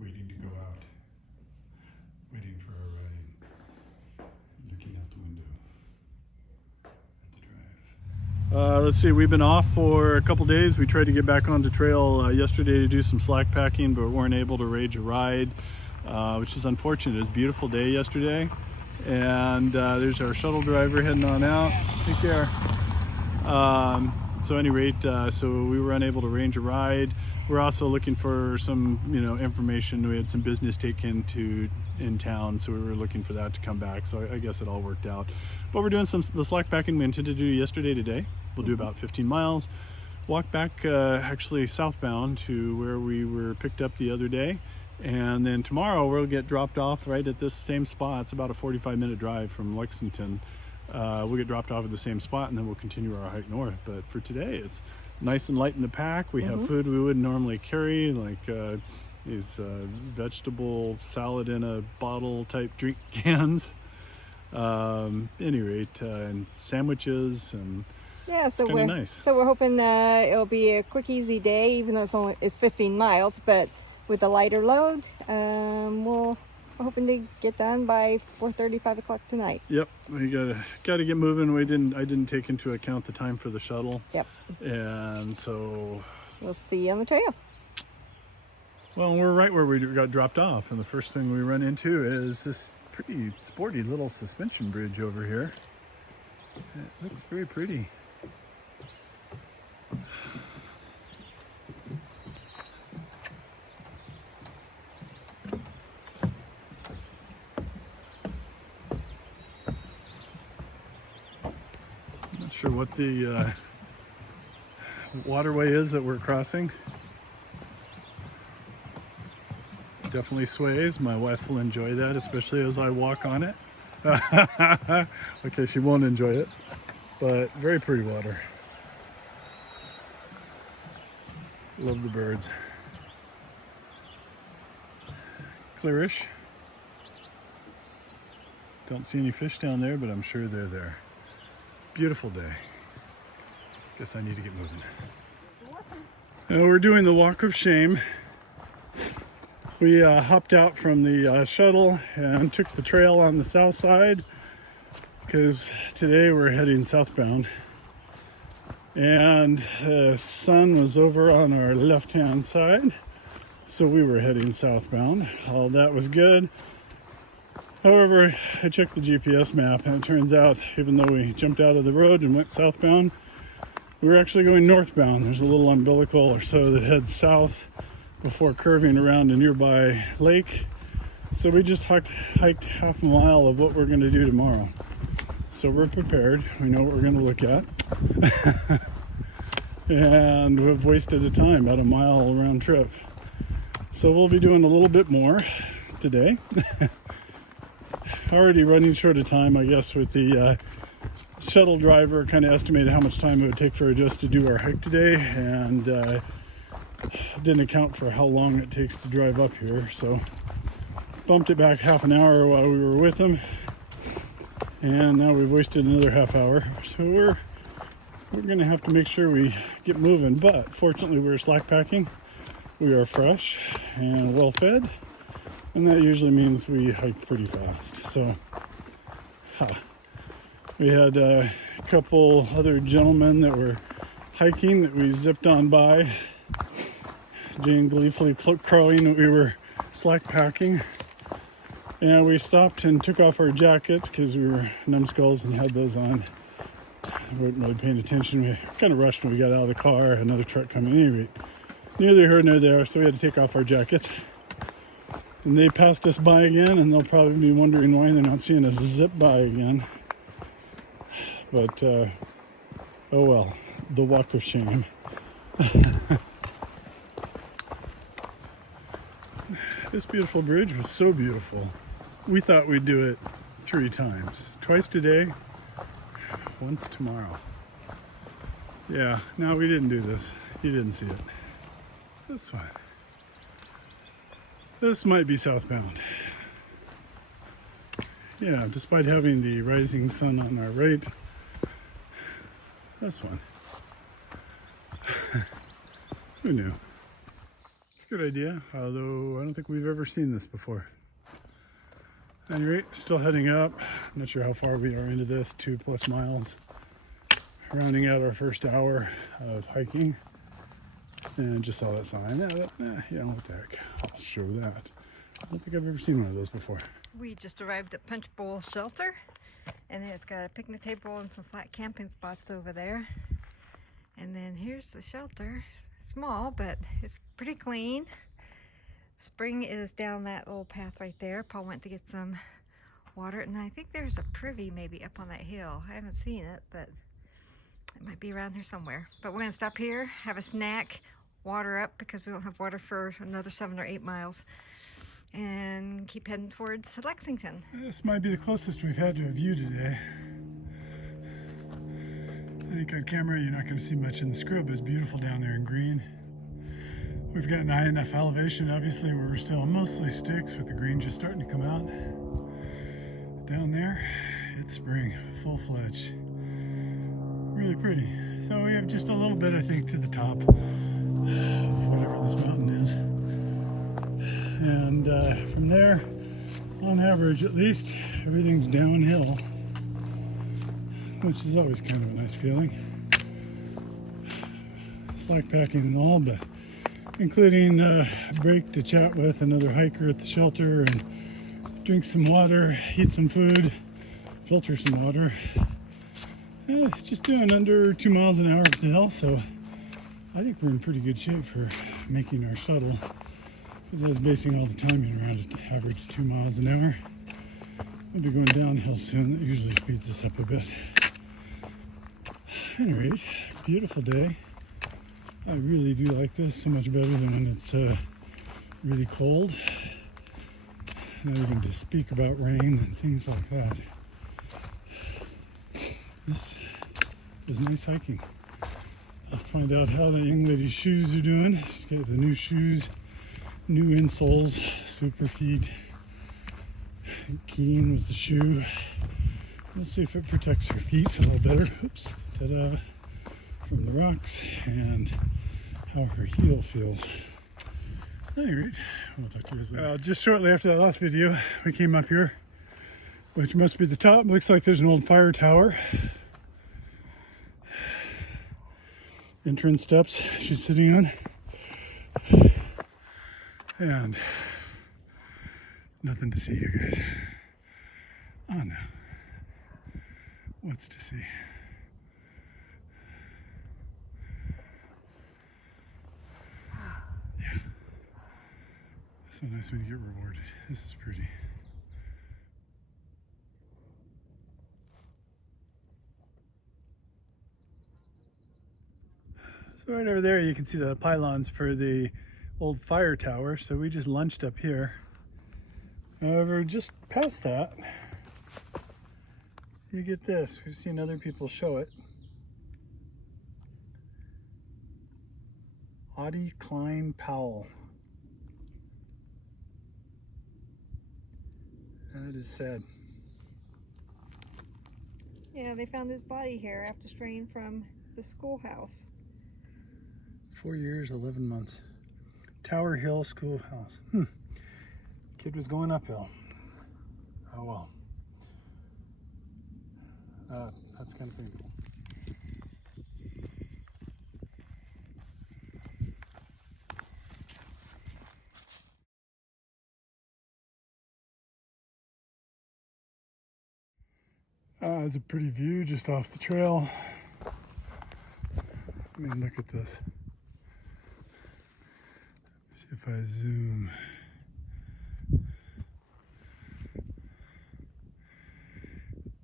waiting to go out, waiting for our ride, looking out the window at the drive. Let's see, we've been off for a couple days. We tried to get back onto trail yesterday to do some slack packing, but weren't able to arrange a ride, which is unfortunate. It was a beautiful day yesterday. And there's our shuttle driver heading on out. Take care. So at any rate, so we were unable to arrange a ride. We're also looking for some, information. We had some business taken to in town, so we were looking for that to come back. So I guess it all worked out. But we're doing the slack packing we intended to do yesterday today. We'll do about 15 miles. Walk back actually southbound to where we were picked up the other day. And then tomorrow we'll get dropped off right at this same spot. It's about a 45-minute drive from Lexington. We'll get dropped off at the same spot, and then we'll continue our hike north. But for today, it's nice and light in the pack. We have food we wouldn't normally carry, like these vegetable salad in a bottle type drink cans. Any rate, and sandwiches, and yeah, so we're nice. So we're hoping it'll be a quick, easy day, even though it's 15 miles, but with a lighter load. We're hoping to get done by 4:30, 5 o'clock tonight. Yep, we gotta get moving. I didn't take into account the time for the shuttle. Yep. And so we'll see you on the trail. Well, we're right where we got dropped off, and the first thing we run into is this pretty sporty little suspension bridge over here. It looks very pretty. Not sure what the waterway is that we're crossing. Definitely sways. My wife will enjoy that, especially as I walk on it. Okay, she won't enjoy it, but very pretty water. Love the birds. Clearish. Don't see any fish down there, but I'm sure they're there. Beautiful day. Guess I need to get moving. We're doing the walk of shame. We hopped out from the shuttle and took the trail on the south side because today we're heading southbound. And the sun was over on our left-hand side, so we were heading southbound. All that was good. However, I checked the GPS map, and it turns out, even though we jumped out of the road and went southbound, we were actually going northbound. There's a little umbilical or so that heads south before curving around a nearby lake. So we just hiked half a mile of what we're going to do tomorrow. So we're prepared. We know what we're going to look at. And we've wasted the time, about a mile round trip. So we'll be doing a little bit more today. Already running short of time, I guess, with the shuttle driver kind of estimated how much time it would take for us to do our hike today, and didn't account for how long it takes to drive up here, so bumped it back half an hour while we were with him, and now we've wasted another half hour. So we're gonna have to make sure we get moving, but fortunately we're slack packing. We are fresh and well fed, and that usually means we hike pretty fast. So we had a couple other gentlemen that were hiking that we zipped on by. Jane gleefully crowing that we were slack packing, and we stopped and took off our jackets because we were numbskulls and had those on. We weren't really paying attention. We kind of rushed when we got out of the car. Another truck coming. Anyway, neither here nor there, so we had to take off our jackets. And they passed us by again, and they'll probably be wondering why they're not seeing us zip by again. But oh well, the walk of shame. This beautiful bridge was so beautiful. We thought we'd do it 3 times. Twice today, once tomorrow. Yeah, no, we didn't do this. You didn't see it. This one. This might be southbound. Yeah, despite having the rising sun on our right, this one. Who knew? It's a good idea, although I don't think we've ever seen this before. At any rate, still heading up. Not sure how far we are into this, 2+ miles. Rounding out our first hour of hiking. And just saw that sign. Yeah, what the heck. I'll show that. I don't think I've ever seen one of those before. We just arrived at Punch Bowl Shelter, and it's got a picnic table and some flat camping spots over there. And then here's the shelter. Small, but it's pretty clean. Spring is down that little path right there. Paul went to get some water, and I think there's a privy maybe up on that hill. I haven't seen it, but it might be around here somewhere. But we're gonna stop here, have a snack, water up because we don't have water for another 7 or 8 miles, and keep heading towards Lexington. This might be the closest we've had to a view today. I think on camera you're not going to see much in the scrub. It's beautiful down there in green. We've got an high enough elevation, obviously, where we're still mostly sticks with the green just starting to come out. Down there, it's spring, full-fledged. Really pretty. So we have just a little bit, I think, to the top of whatever this mountain is. And from there, on average at least, everything's downhill, which is always kind of a nice feeling. Slack packing and all, but including a break to chat with another hiker at the shelter and drink some water, eat some food, filter some water. Just doing under 2 miles an hour up the hill, so I think we're in pretty good shape for making our shuttle. Because I was basing all the timing around an average 2 miles an hour. We'll be going downhill soon. That usually speeds us up a bit. At any rate, beautiful day. I really do like this so much better than when it's really cold. Not even to speak about rain and things like that. This is nice hiking. I'll find out how the young lady's shoes are doing. She's got the new shoes, new insoles, super feet. Keen was the shoe. We'll see if it protects her feet a little better. Oops, ta-da. From the rocks, and how her heel feels. At any rate, we'll talk to you guys later. Just shortly after that last video, we came up here, which must be the top. Looks like there's an old fire tower. Entrance steps she's sitting on. And nothing to see here, guys. Oh no. What's to see? Yeah. So nice when you get rewarded. This is pretty. So right over there you can see the pylons for the old fire tower. So we just lunched up here. However, just past that, you get this. We've seen other people show it. Audie Klein Powell. That is sad. Yeah, they found his body here after straying from the schoolhouse. 4 years, 11 months. Tower Hill Schoolhouse. Kid was going uphill. Oh well. That's kind of painful. It's a pretty view just off the trail. I mean, look at this. See if I zoom.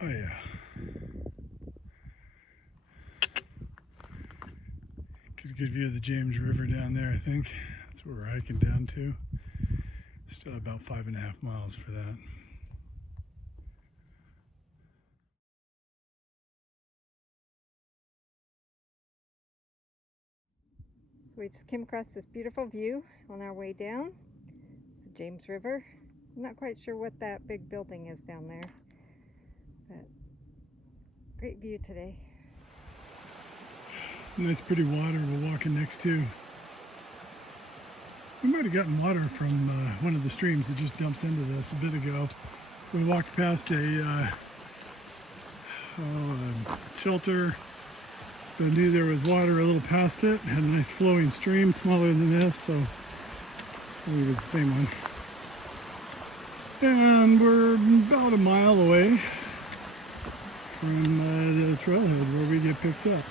Oh yeah. Get a good view of the James River down there, I think. That's where we're hiking down to. Still about 5.5 miles for that. So we just came across this beautiful view on our way down. It's the James River. I'm not quite sure what that big building is down there, but great view today. Nice pretty water we're walking next to. We might have gotten water from one of the streams that just dumps into this a bit ago. We walked past a shelter, but I knew there was water a little past it. Had a nice flowing stream, smaller than this, so I believe it was the same one. And we're about a mile away from the trailhead where we get picked up,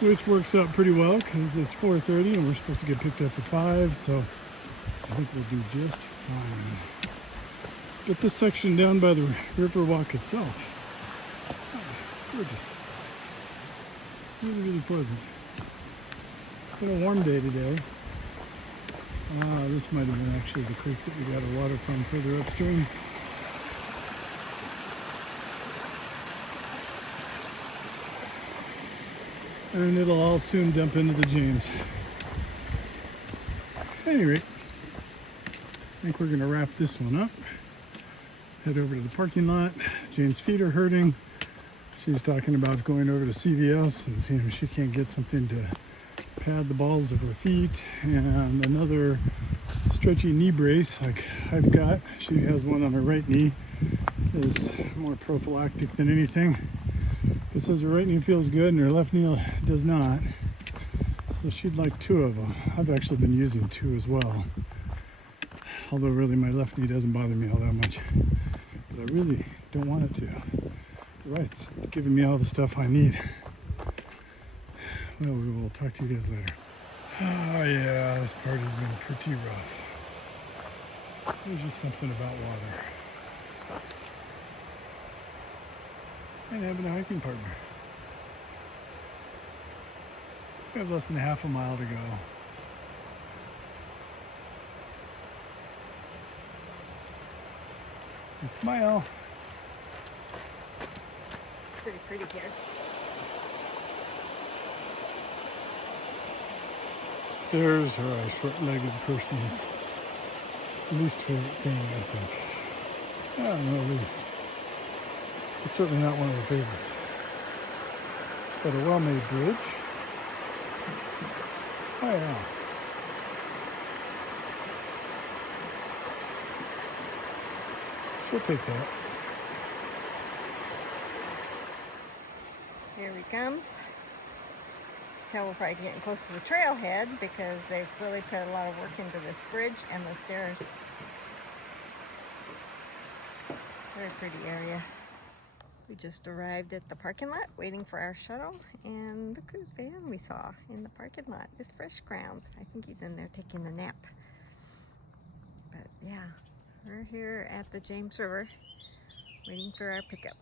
which works out pretty well because it's 4:30 and we're supposed to get picked up at 5, so I think we'll do just fine. But this section down by the river walk itself, it's gorgeous. Really, really pleasant. It's been a warm day today. This might have been actually the creek that we got our water from further upstream. And it'll all soon dump into the James. At any rate, I think we're going to wrap this one up. Head over to the parking lot. Jane's feet are hurting. She's talking about going over to CVS and seeing if she can't get something to pad the balls of her feet, and another stretchy knee brace like I've got. She has one on her right knee. Is more prophylactic than anything. It says her right knee feels good and her left knee does not. So she'd like 2 of them. I've actually been using 2 as well. Although really my left knee doesn't bother me all that much. But I really don't want it to. The right's giving me all the stuff I need. Well, we will talk to you guys later. Oh yeah, this part has been pretty rough. There's just something about water. And having a hiking partner. We have less than half a mile to go. And smile. Pretty here. Stairs are a short-legged person's least favorite thing, I think. I don't know, least. It's certainly not one of the favorites. But a well-made bridge. Oh yeah. She'll take that. Here he comes. Tell we're probably getting close to the trailhead because they've really put a lot of work into this bridge and those stairs. Very pretty area. We just arrived at the parking lot waiting for our shuttle, and look whose van we saw in the parking lot. It's Fresh Grounds. I think he's in there taking a nap. But yeah, we're here at the James River waiting for our pickup.